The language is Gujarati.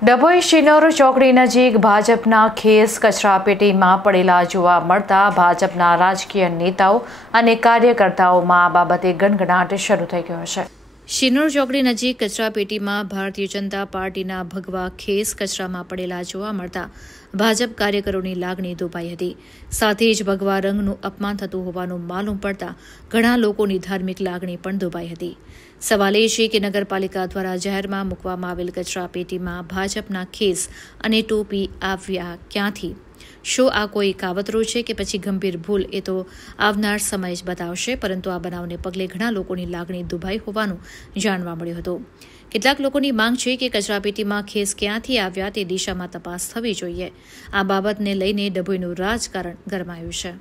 ડભોઈ શિનોર ચોકડી નજીક ભાજપના ખેસ કચરાપેટીમાં પડેલા જોવા મળતા ભાજપના રાજકીય નેતાઓ અને કાર્યકર્તાઓમાં આ બાબતે ગણગણાટ શરૂ થઈ ગયો છે। શિનોર ચોકડી નજીક કચરાપેટીમાં ભારતીય જનતા પાર્ટીના ભગવા ખેસ કચરામાં પડેલા જોવા મળતા ભાજપ કાર્યકરોની લાગણી દુભાઈ હતી। સાથે જ ભગવા રંગનું અપમાન થતું હોવાનું માલુમ પડતા ઘણા લોકોની ધાર્મિક લાગણી પણ દુભાઈ હતી। સવાલ એ છે કે નગરપાલિકા દ્વારા જાહેરમાં મૂકવામાં આવેલ કચરાપેટીમાં ભાજપના ખેસ અને ટોપી આવ્યા ક્યાંથી? શું આ કોઈ કાવતરો છે કે પછી ગંભીર ભૂલ? એ તો આવનાર સમય જ બતાવશે। પરંતુ આ બનાવને પગલે ઘણા લોકોની લાગણી દુભાઈ હોવાનું જાણવા મળ્યું હતું। કેટલાક લોકોની માંગ છે કે કચરાપેટીમાં ખેસ ક્યાંથી આવ્યા તે દિશામાં તપાસ થવી જોઈએ। આ બાબતને લઈને ડભોઈનું રાજકારણ ગરમાયું છે।